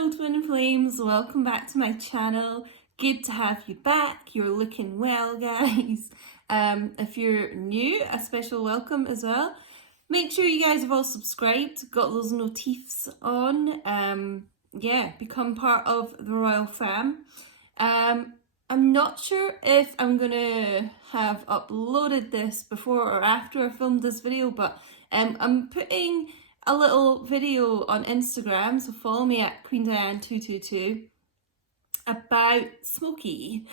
Hello Twin Flames, welcome back to my channel. Good to have you back. You're looking well, guys. If you're new, a special welcome as well. Make sure you guys have all subscribed, got those notifs on. Yeah, become part of the royal fam. I'm not sure if I'm gonna have uploaded this before or after I filmed this video, but I'm putting a little video on Instagram, so follow me at QueenDiane222, about Smokey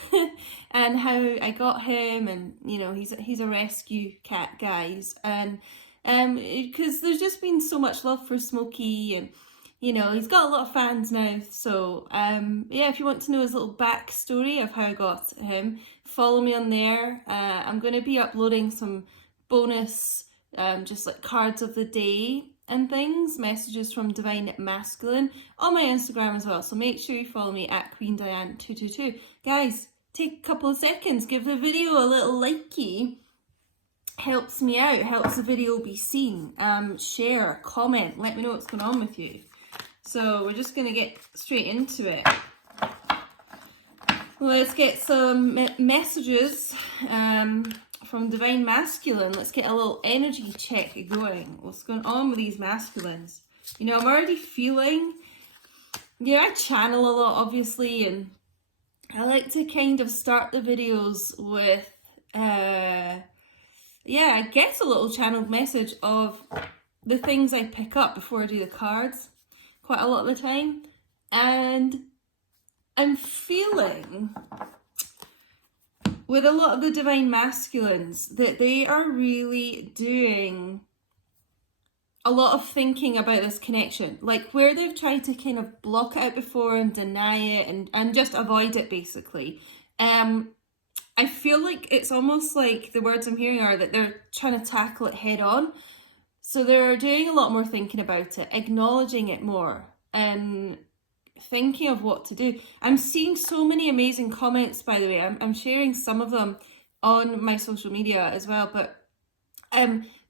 and how I got him, and you know, he's a rescue cat, guys, and because there's just been so much love for Smokey, and you know, he's got a lot of fans now, so yeah, if you want to know his little backstory of how I got him, follow me on there. I'm going to be uploading some bonus just like cards of the day and things, messages from Divine Masculine on my Instagram as well, so make sure you follow me at QueenDiane222. Guys, take a couple of seconds, give the video a little likey, helps me out, helps the video be seen. Share, comment, let me know what's going on with you. So we're just going to get straight into it. Let's get some messages from Divine Masculine. Let's get a little energy check going. What's going on with these masculines? You know, I'm already feeling, I channel a lot, obviously, and I like to kind of start the videos with, I guess a little channeled message of the things I pick up before I do the cards, quite a lot of the time. And I'm feeling with a lot of the Divine Masculines that they are really doing a lot of thinking about this connection, like where they've tried to kind of block it out before and deny it and just avoid it, basically. I feel like it's almost like the words I'm hearing are that they're trying to tackle it head on. So they're doing a lot more thinking about it, acknowledging it more, and thinking of what to do. I'm seeing so many amazing comments, by the way. I'm sharing some of them on my social media as well, but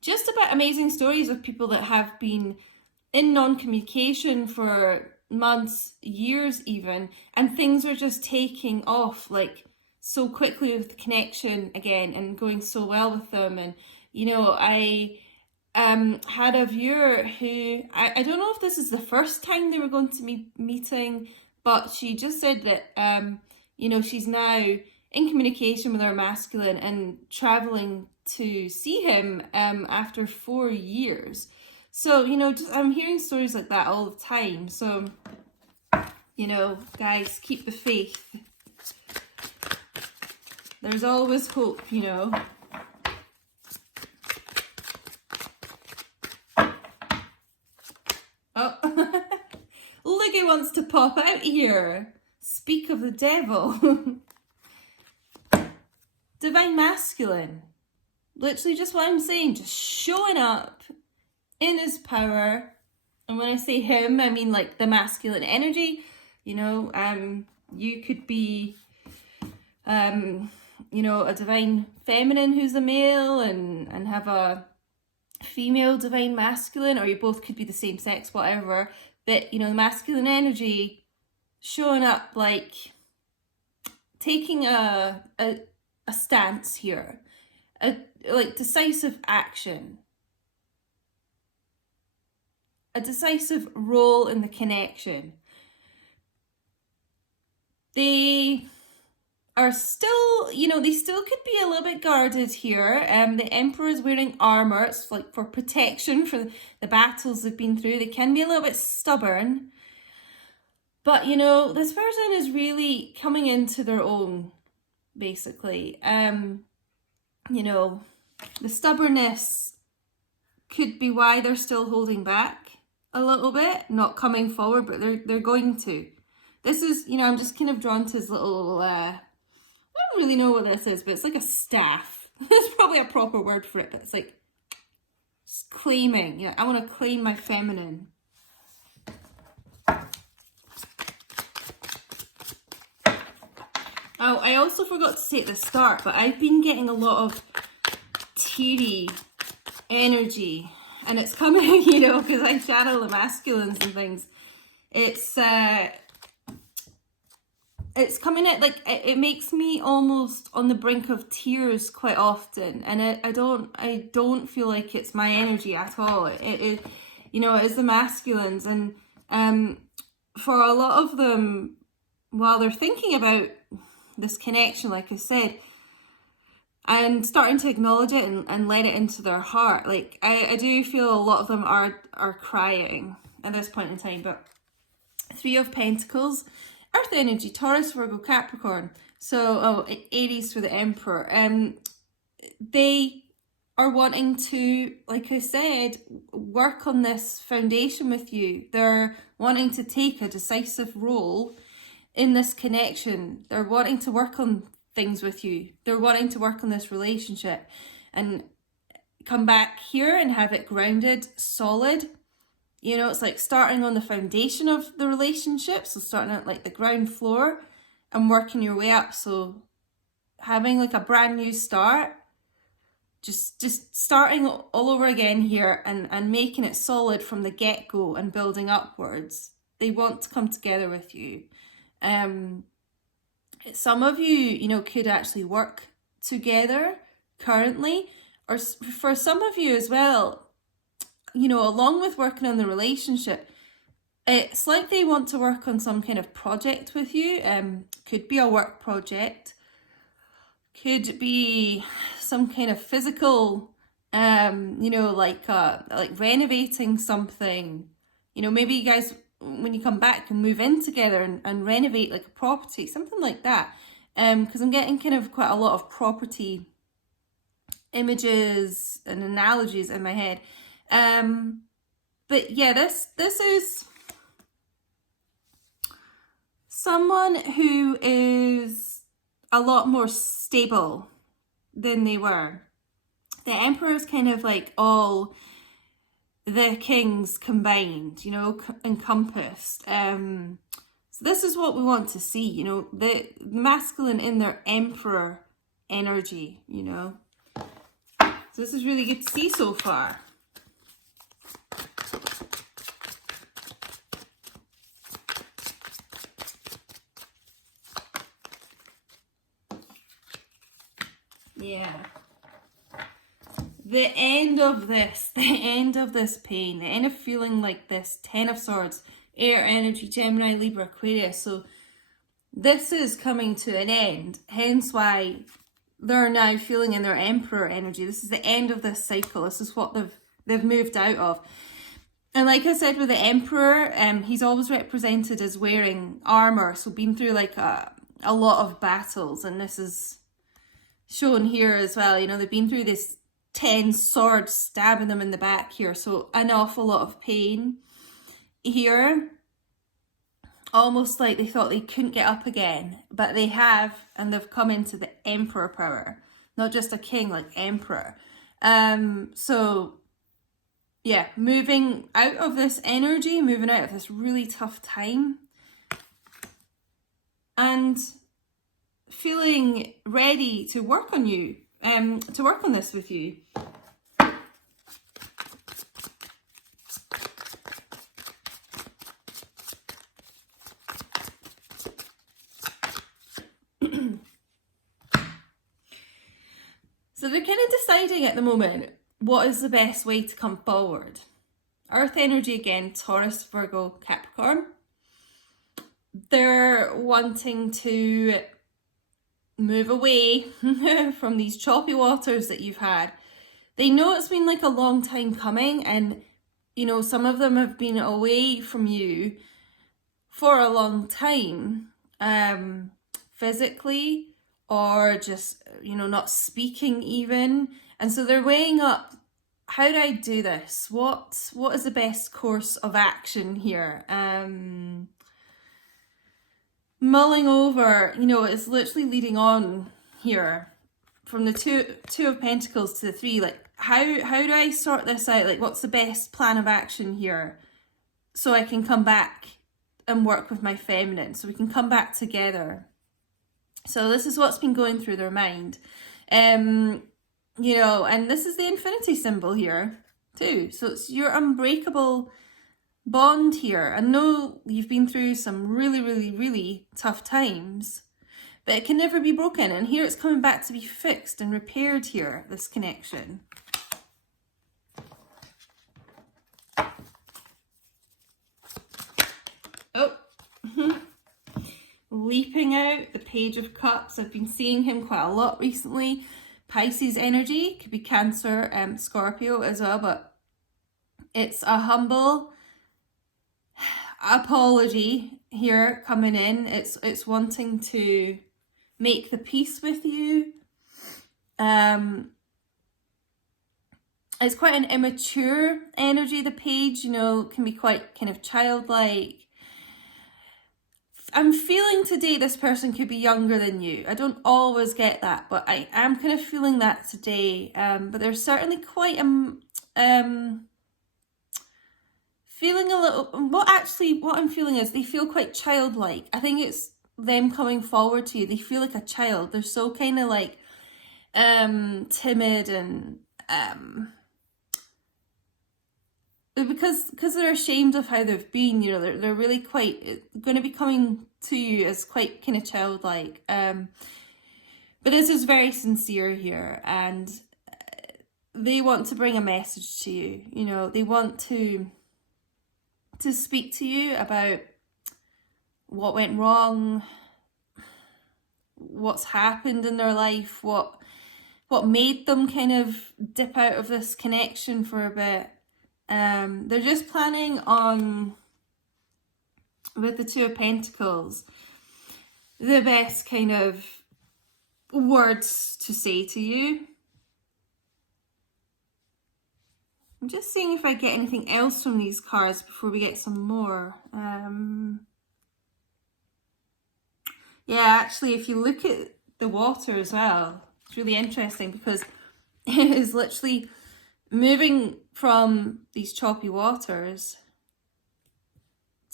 just about amazing stories of people that have been in non-communication for months, years even, and things are just taking off like so quickly with the connection again and going so well with them. And you know, I had a viewer who, I don't know if this is the first time they were going to be meeting, but she just said that, you know, she's now in communication with her masculine and traveling to see him after 4 years. So, you know, just I'm hearing stories like that all the time. So, you know, guys, keep the faith. There's always hope, you know. Oh, look, who wants to pop out here. Speak of the devil. Divine Masculine. Literally just what I'm saying, just showing up in his power. And when I say him, I mean like the masculine energy. You know, you could be, you know, a divine feminine who's a male and have a female divine masculine, or you both could be the same sex, whatever, but you know, the masculine energy showing up, like taking a stance here, like decisive action, a decisive role in the connection. They are still, you know, they still could be a little bit guarded here. The Emperor is wearing armor. It's like for protection for the battles they've been through. They can be a little bit stubborn. But, you know, this person is really coming into their own, basically. You know, the stubbornness could be why they're still holding back a little bit, not coming forward, but they're going to. This is, you know, I'm just kind of drawn to his little, I don't really know what this is, but it's like a staff. There's probably a proper word for it, but it's like just claiming. You know, I want to claim my feminine. Oh, I also forgot to say at the start, but I've been getting a lot of teary energy, and it's coming, you know, because I channel the masculines and things. it's coming at, like, it makes me almost on the brink of tears quite often, and I don't feel like it's my energy at all. It you know, it is the masculines, and for a lot of them, while they're thinking about this connection, like I said, and starting to acknowledge it and let it into their heart, like I do feel a lot of them are crying at this point in time. But Three of Pentacles, Earth energy, Taurus, Virgo, Capricorn. So, Aries for the Emperor. They are wanting to, like I said, work on this foundation with you. They're wanting to take a decisive role in this connection. They're wanting to work on things with you. They're wanting to work on this relationship and come back here and have it grounded, solid. You know, it's like starting on the foundation of the relationship. So starting at like the ground floor and working your way up. So having like a brand new start, just starting all over again here and making it solid from the get-go and building upwards. They want to come together with you. Some of you, you know, could actually work together currently, or for some of you as well, you know, along with working on the relationship, it's like they want to work on some kind of project with you. Could be a work project, could be some kind of physical, you know, like renovating something. You know, maybe you guys, when you come back, can move in together and renovate like a property, something like that. Because I'm getting kind of quite a lot of property images and analogies in my head. But yeah, this is someone who is a lot more stable than they were. The Emperor is kind of like all the kings combined, you know, encompassed. So this is what we want to see, you know, the masculine in their Emperor energy, you know. So this is really good to see so far. Yeah. The end of this pain, the end of feeling like this. Ten of Swords, air energy, Gemini, Libra, Aquarius. So this is coming to an end, hence why they're now feeling in their Emperor energy. This is the end of this cycle. This is what they've moved out of. And like I said with the Emperor, he's always represented as wearing armor, so been through like a lot of battles, and this is shown here as well. You know, they've been through this 10 swords stabbing them in the back here, so an awful lot of pain here. Almost like they thought they couldn't get up again, but they have, and they've come into the Emperor power, not just a king, like Emperor. So yeah, moving out of this energy, moving out of this really tough time, and feeling ready to work on you, to work on this with you. So they're kind of deciding at the moment what is the best way to come forward. Earth energy again, Taurus, Virgo, Capricorn. They're wanting to move away from these choppy waters that you've had. They know it's been like a long time coming, and you know, some of them have been away from you for a long time, physically, or just, you know, not speaking even. And so they're weighing up, how do I do this? What is the best course of action here? Mulling over, you know, it's literally leading on here from the two of Pentacles to the three. Like, how do I sort this out? Like, what's the best plan of action here so I can come back and work with my feminine, so we can come back together? So this is what's been going through their mind. You know, and this is the infinity symbol here too. So it's your unbreakable bond here. I know you've been through some really, really, really tough times, but it can never be broken. And here it's coming back to be fixed and repaired here, this connection. Oh, leaping out, the Page of Cups. I've been seeing him quite a lot recently. Pisces energy, could be Cancer, Scorpio as well, but it's a humble apology here coming in. It's wanting to make the peace with you. It's quite an immature energy, the Page, you know, can be quite kind of childlike. I'm feeling today this person could be younger than you. I don't always get that, but I am kind of feeling that today. But they're certainly quite feeling a little, what I'm feeling is they feel quite childlike. I think it's them coming forward to you. They feel like a child. They're so kind of like timid and because they're ashamed of how they've been, you know, they're really quite going to be coming to you as quite kind of childlike. But this is very sincere here, and they want to bring a message to you. You know, they want to speak to you about what went wrong, what's happened in their life, what made them kind of dip out of this connection for a bit. They're just planning on, with the Two of Pentacles, the best kind of words to say to you. I'm just seeing if I get anything else from these cards before we get some more. Yeah, actually, if you look at the water as well, it's really interesting because it is literally moving from these choppy waters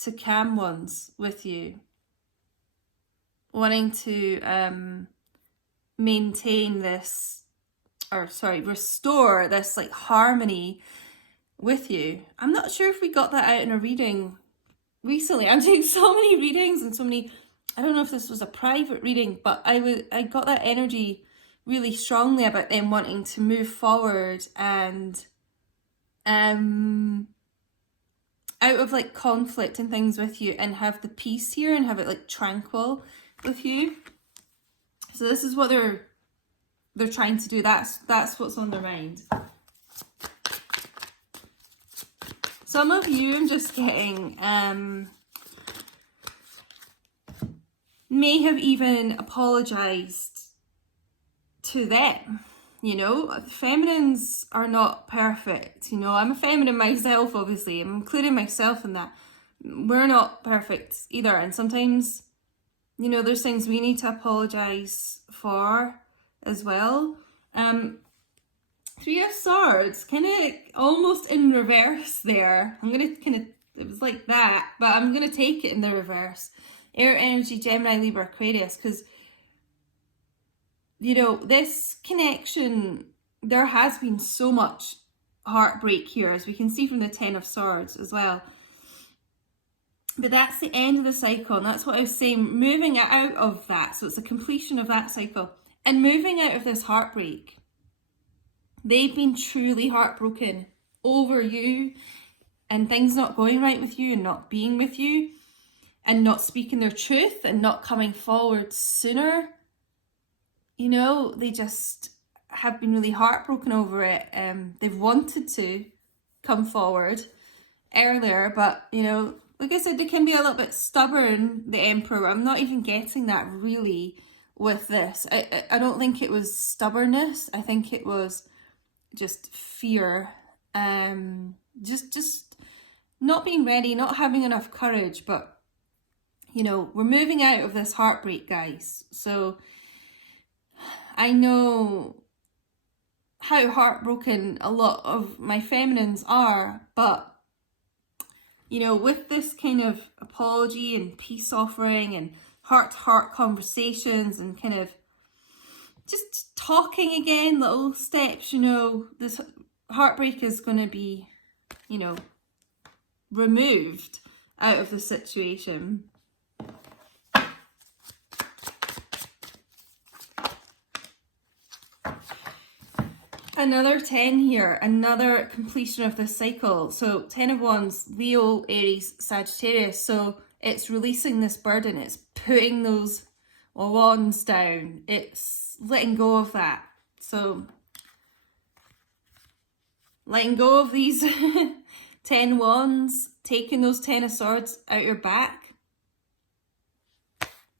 to calm ones with you, wanting to maintain this, or sorry, restore this like harmony with you. I'm not sure if we got that out in a reading recently. I'm doing so many readings and so many, I don't know if this was a private reading, but I got that energy really strongly about them wanting to move forward and out of like conflict and things with you, and have the peace here and have it like tranquil with you. So this is what they're trying to do. That's what's on their mind. Some of you, I'm just getting, may have even apologized to them. You know, feminines are not perfect. You know, I'm a feminine myself, obviously. I'm including myself in that. We're not perfect either. And sometimes, you know, there's things we need to apologize for as well. Three of Swords, kind of almost in reverse there. I'm going to kind of, it was like that, but I'm going to take it in the reverse. Air energy, Gemini, Libra, Aquarius, because you know, this connection, there has been so much heartbreak here, as we can see from the Ten of Swords as well. But that's the end of the cycle, and that's what I was saying, moving out of that. So it's a completion of that cycle. And moving out of this heartbreak. They've been truly heartbroken over you, and things not going right with you, and not being with you, and not speaking their truth, and not coming forward sooner. You know, they just have been really heartbroken over it. They've wanted to come forward earlier, but, you know, like I said, they can be a little bit stubborn, the Emperor. I'm not even getting that really with this. I don't think it was stubbornness. I think it was just fear. Just not being ready, not having enough courage. But, you know, we're moving out of this heartbreak, guys. So I know how heartbroken a lot of my feminines are, but, you know, with this kind of apology and peace offering and heart-to-heart conversations and kind of just talking again, little steps, you know, this heartbreak is going to be, you know, removed out of the situation. Another 10 here, another completion of this cycle. So 10 of Wands, Leo, Aries, Sagittarius. So it's releasing this burden. It's putting those wands down. It's letting go of that. So letting go of these 10 wands, taking those 10 of swords out your back.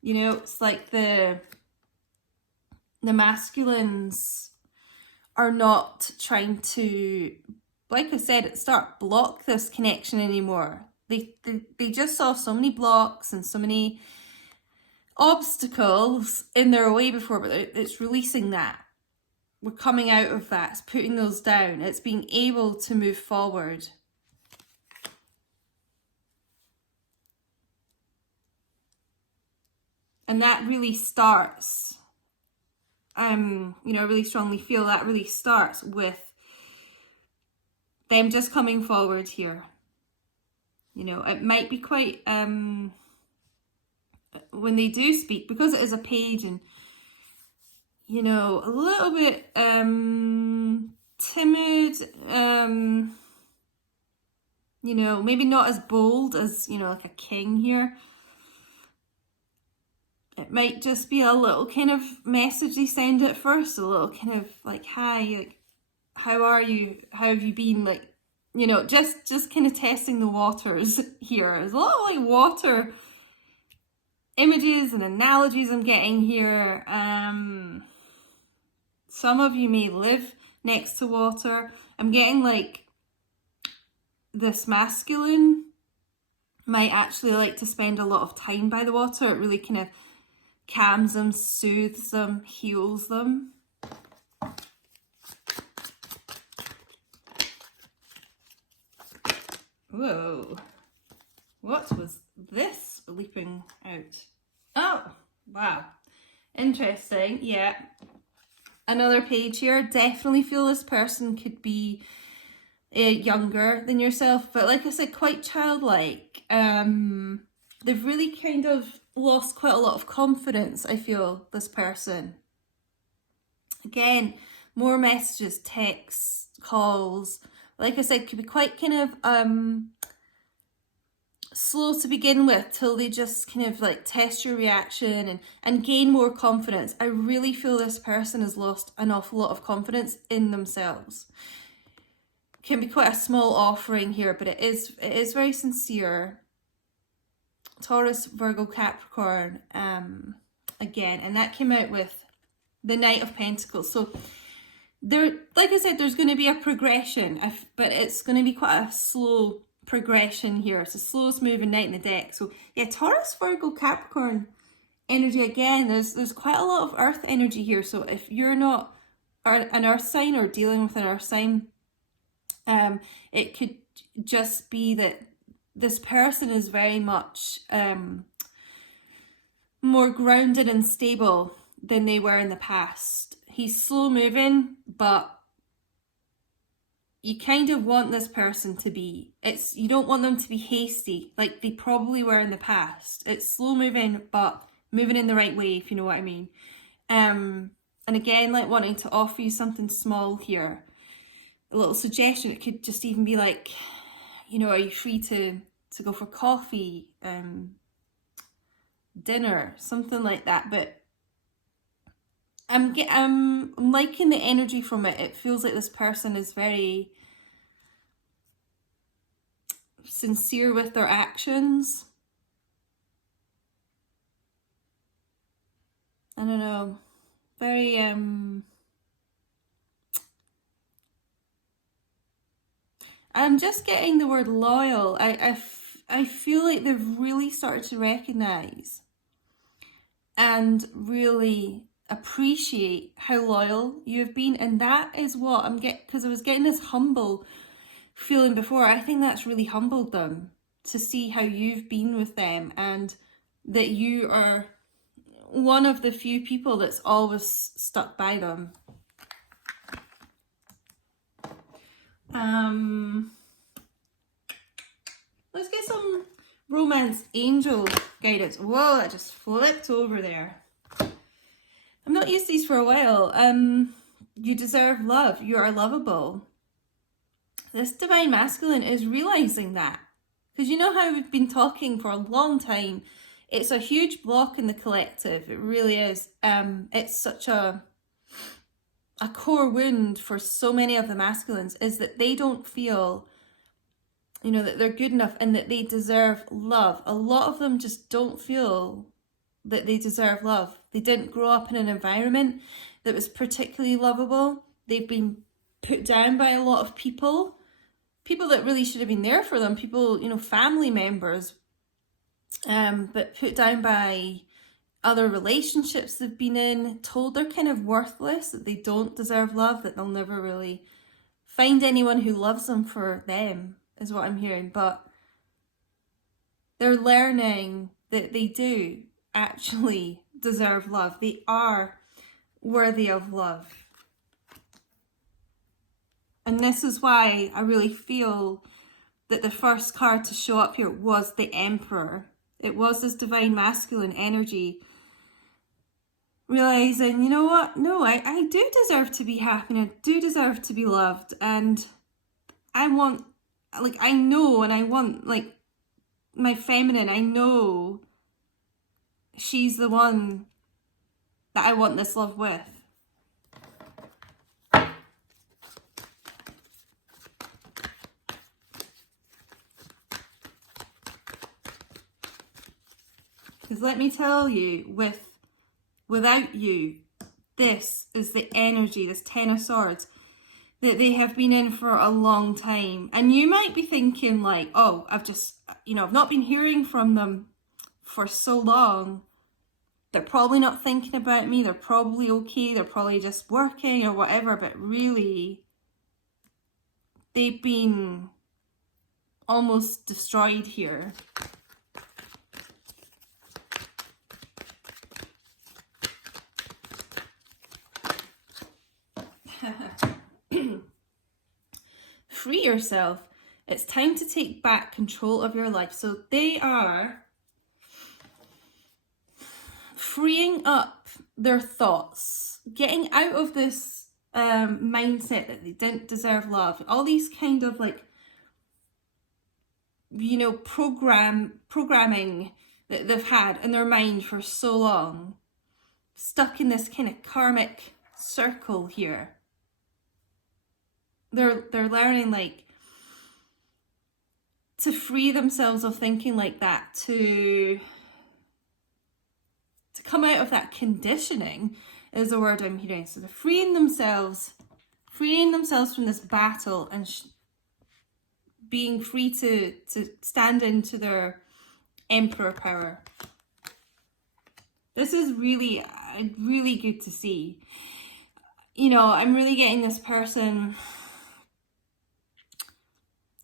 You know, it's like the masculines are not trying to, like I said at the start, block this connection anymore. They just saw so many blocks and so many obstacles in their way before, but it's releasing that. We're coming out of that. It's putting those down. It's being able to move forward. And that really starts, you know, I really strongly feel that really starts with them just coming forward here. You know, it might be quite, when they do speak, because it is a page and, you know, a little bit timid, you know, maybe not as bold as, you know, like a king here. It might just be a little kind of message they send at first, a little kind of like, hi, like, how are you? How have you been? Like, you know, just kind of testing the waters here. There's a lot of like water images and analogies I'm getting here. Some of you may live next to water. I'm getting like this masculine might actually like to spend a lot of time by the water. It really kind of calms them, soothes them, heals them. Whoa. What was this leaping out? Oh, wow. Interesting. Yeah. Another page here. Definitely feel this person could be younger than yourself, but like I said, quite childlike. They've really kind of lost quite a lot of confidence, I feel, this person. Again, more messages, texts, calls. Like I said, could be quite kind of slow to begin with, till they just kind of like test your reaction and gain more confidence. I really feel this person has lost an awful lot of confidence in themselves. Can be quite a small offering here, but it is very sincere. Taurus, Virgo, Capricorn, again, and that came out with the Knight of Pentacles. So there, like I said, there's going to be a progression, but it's going to be quite a slow progression here. It's the slowest moving knight in the deck. So yeah, Taurus, Virgo, Capricorn energy again. There's quite a lot of earth energy here. So if you're not an earth sign or dealing with an earth sign, it could just be that this person is very much more grounded and stable than they were in the past. He's slow moving, but you kind of want this person to be, you don't want them to be hasty like they probably were in the past. It's slow moving, but moving in the right way, if you know what I mean. And again, like wanting to offer you something small here. A little suggestion, it could just even be like, you know, are you free to go for coffee, dinner, something like that. But I'm liking the energy from it. It feels like this person is very sincere with their actions. I don't know, very I'm just getting the word loyal. I feel like they've really started to recognize and really appreciate how loyal you've been. And that is what I'm getting, because I was getting this humble feeling before. I think that's really humbled them to see how you've been with them, and that you are one of the few people that's always stuck by them. Let's get some romance angel guidance. Whoa, that just flipped over there. I've not used these for a while. You deserve love. You are lovable. This divine masculine is realizing that. Because you know how we've been talking for a long time. It's a huge block in the collective. It really is. It's such a core wound for so many of the masculines, is that they don't feel, you know, that they're good enough and that they deserve love. A lot of them just don't feel that they deserve love. They didn't grow up in an environment that was particularly lovable. They've been put down by a lot of people that really should have been there for them, people, you know, family members, but put down by other relationships they've been in, told they're kind of worthless, that they don't deserve love, that they'll never really find anyone who loves them for them, is what I'm hearing. But they're learning that they do actually deserve love. They are worthy of love. And this is why I really feel that the first card to show up here was the Emperor. It was this divine masculine energy realizing, you know what, no, I do deserve to be happy, and I do deserve to be loved, and I want, like, I know, and I want, like, my feminine, I know she's the one that I want this love with. Because let me tell you, without you, this is the energy, this Ten of Swords, that they have been in for a long time. And you might be thinking like, oh, I've not been hearing from them for so long. They're probably not thinking about me. They're probably okay. They're probably just working or whatever. But really, they've been almost destroyed here. Free yourself. It's time to take back control of your life. So they are freeing up their thoughts, getting out of this mindset that they didn't deserve love. All these kind of, like, you know, programming that they've had in their mind for so long, stuck in this kind of karmic circle here. They're learning, like, to free themselves of thinking like that, to come out of that conditioning is the word I'm hearing. So they're freeing themselves from this battle and being free to stand into their Emperor power. This is really, really good to see. You know, I'm really getting this person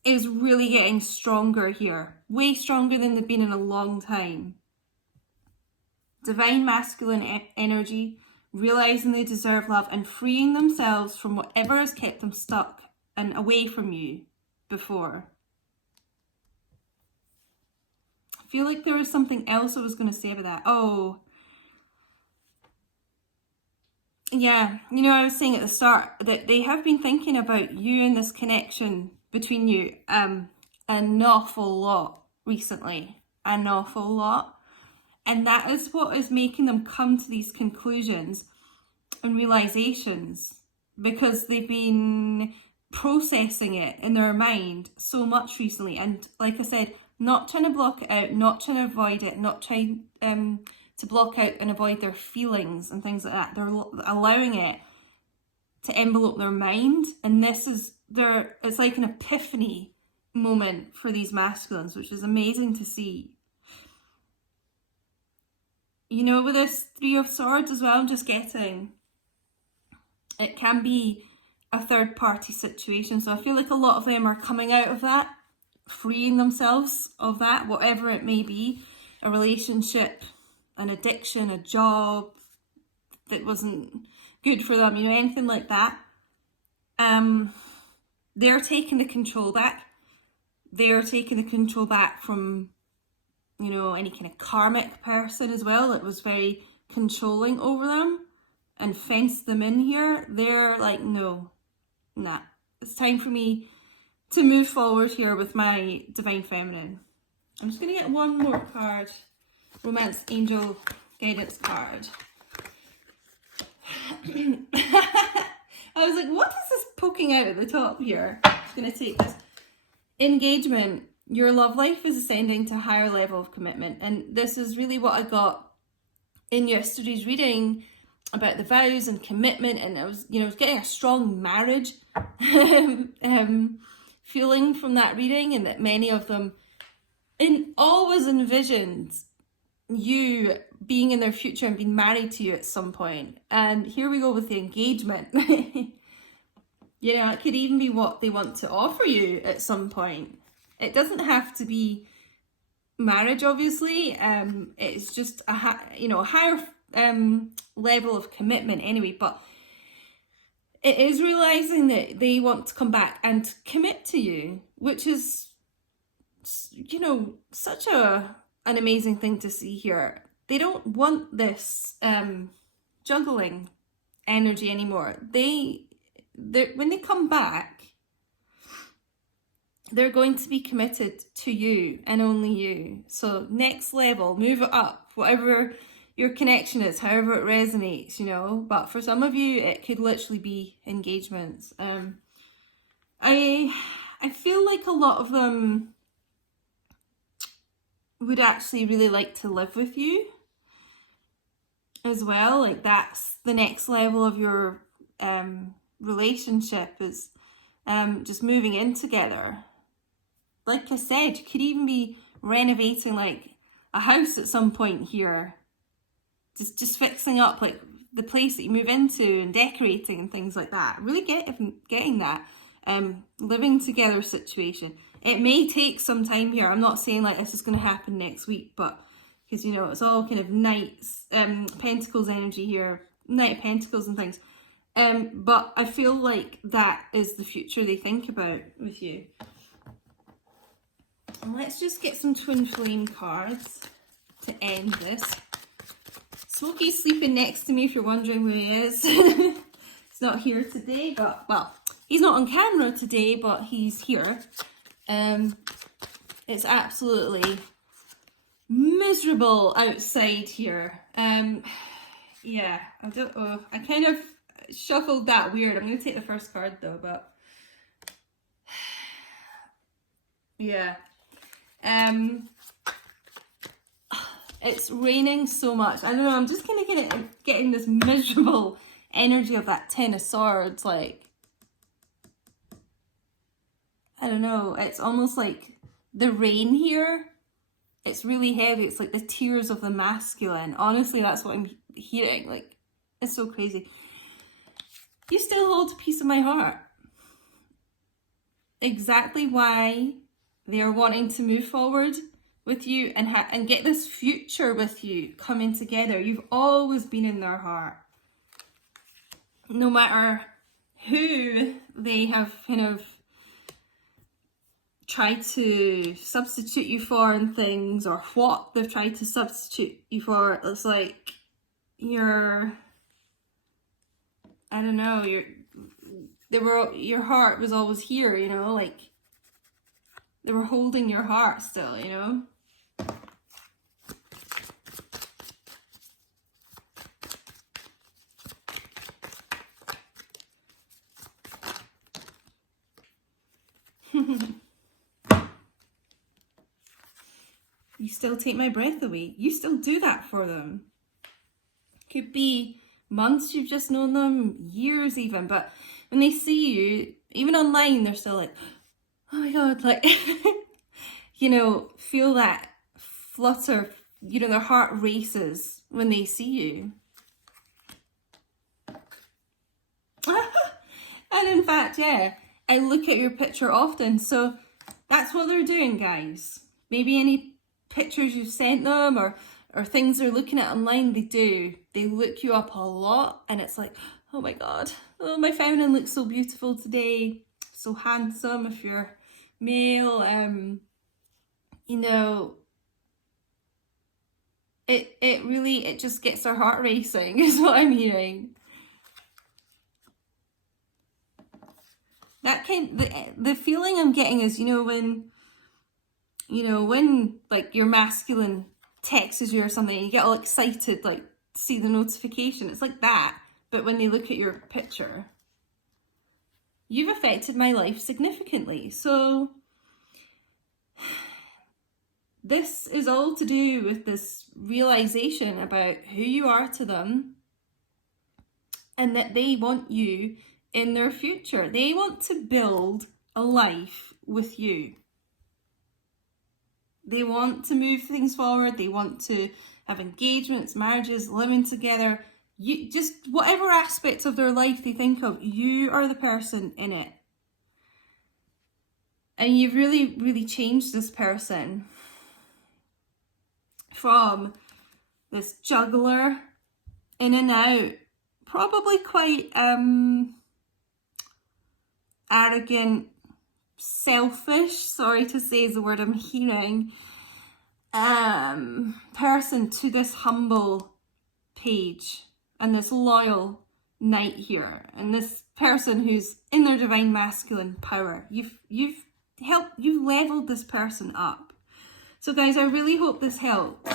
is really getting stronger here. Way stronger than they've been in a long time. Divine masculine energy, realizing they deserve love and freeing themselves from whatever has kept them stuck and away from you before. I feel like there was something else I was going to say about that. Oh, yeah. You know, I was saying at the start that they have been thinking about you and this connection between you an awful lot recently. An awful lot. And that is what is making them come to these conclusions and realizations, because they've been processing it in their mind so much recently. And like I said, not trying to block it out, not trying to avoid it, not trying to block out and avoid their feelings and things like that. They're allowing it to envelope their mind. And this is it's like an epiphany moment for these masculines, which is amazing to see. You know, with this Three of Swords as well, I'm just getting, it can be a third party situation. So I feel like a lot of them are coming out of that, freeing themselves of that, whatever it may be, a relationship, an addiction, a job that wasn't good for them, you know, anything like that. They're taking the control back. they're taking the control back from, you know, any kind of karmic person as well that was very controlling over them and fenced them in here. They're like, no, nah, it's time for me to move forward here with my divine feminine. I'm just going to get one more card, romance angel guidance card. I was like, what is this poking out at the top here? I'm just going to take this. Engagement. Your love life is ascending to a higher level of commitment. And this is really what I got in yesterday's reading about the vows and commitment. And I was, you know, getting a strong marriage feeling from that reading, and that many of them always envisioned you being in their future and being married to you at some point. And here we go with the engagement. You know, it could even be what they want to offer you at some point. It doesn't have to be marriage, obviously. It's just a higher level of commitment anyway. But it is realizing that they want to come back and commit to you, which is, you know, such an amazing thing to see here. They don't want this juggling energy anymore. When they come back, they're going to be committed to you and only you. So next level, move it up, whatever your connection is, however it resonates, you know. But for some of you, it could literally be engagements. I feel like a lot of them would actually really like to live with you as well. Like, that's the next level of your relationship, is just moving in together. Like I said, you could even be renovating like a house at some point here. Just fixing up like the place that you move into and decorating and things like that. Really getting that living together situation. It may take some time here. I'm not saying like this is going to happen next week, but because, you know, it's all kind of knights, pentacles energy here, knight of pentacles and things. But I feel like that is the future they think about with you. And let's just get some twin flame cards to end this. Smokey's sleeping next to me, if you're wondering where he is. He's not here today, but, well, he's not on camera today, but he's here. It's absolutely miserable outside here. Yeah, I don't know. I kind of shuffled that weird. I'm going to take the first card though, but yeah. It's raining so much. I don't know, I'm just kind of getting this miserable energy of that Ten of Swords. Like, I don't know, it's almost like the rain here. It's really heavy. It's like the tears of the masculine. Honestly, that's what I'm hearing. Like, it's so crazy. You still hold a piece of my heart. Exactly why they're wanting to move forward with you and get this future with you coming together. You've always been in their heart. No matter who they have kind of tried to substitute you for and things, or what they've tried to substitute you for, it's like your heart was always here, you know, like they were holding your heart still, you know. You still take my breath away. You still do that for them. Could be months you've just known them, years even, but when they see you, even online, they're still like, oh my God, like, you know, feel that flutter, you know, their heart races when they see you. And in fact, yeah, I look at your picture often, so that's what they're doing, guys. Maybe any pictures you've sent them or things they're looking at online, they look you up a lot, and it's like, oh my God, oh, my feminine looks so beautiful today, so handsome if you're male, you know, it really, it just gets our heart racing is what I'm hearing. That the feeling I'm getting is, when like your masculine texts you or something and you get all excited, like see the notification, it's like that, but when they look at your picture. You've affected my life significantly. So this is all to do with this realization about who you are to them and that they want you in their future. They want to build a life with you. They want to move things forward. They want to have engagements, marriages, living together. You just, whatever aspects of their life they think of, you are the person in it. And you've really, really changed this person from this juggler, in and out, probably quite arrogant, selfish, sorry to say is the word I'm hearing, person, to this humble page and this loyal knight here, and this person who's in their divine masculine power. You've leveled this person up. So guys, I really hope this helped.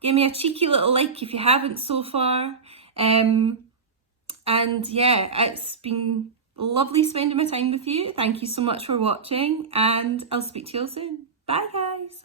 Give me a cheeky little like if you haven't so far. And yeah, it's been lovely spending my time with you. Thank you so much for watching, and I'll speak to you all soon. Bye guys.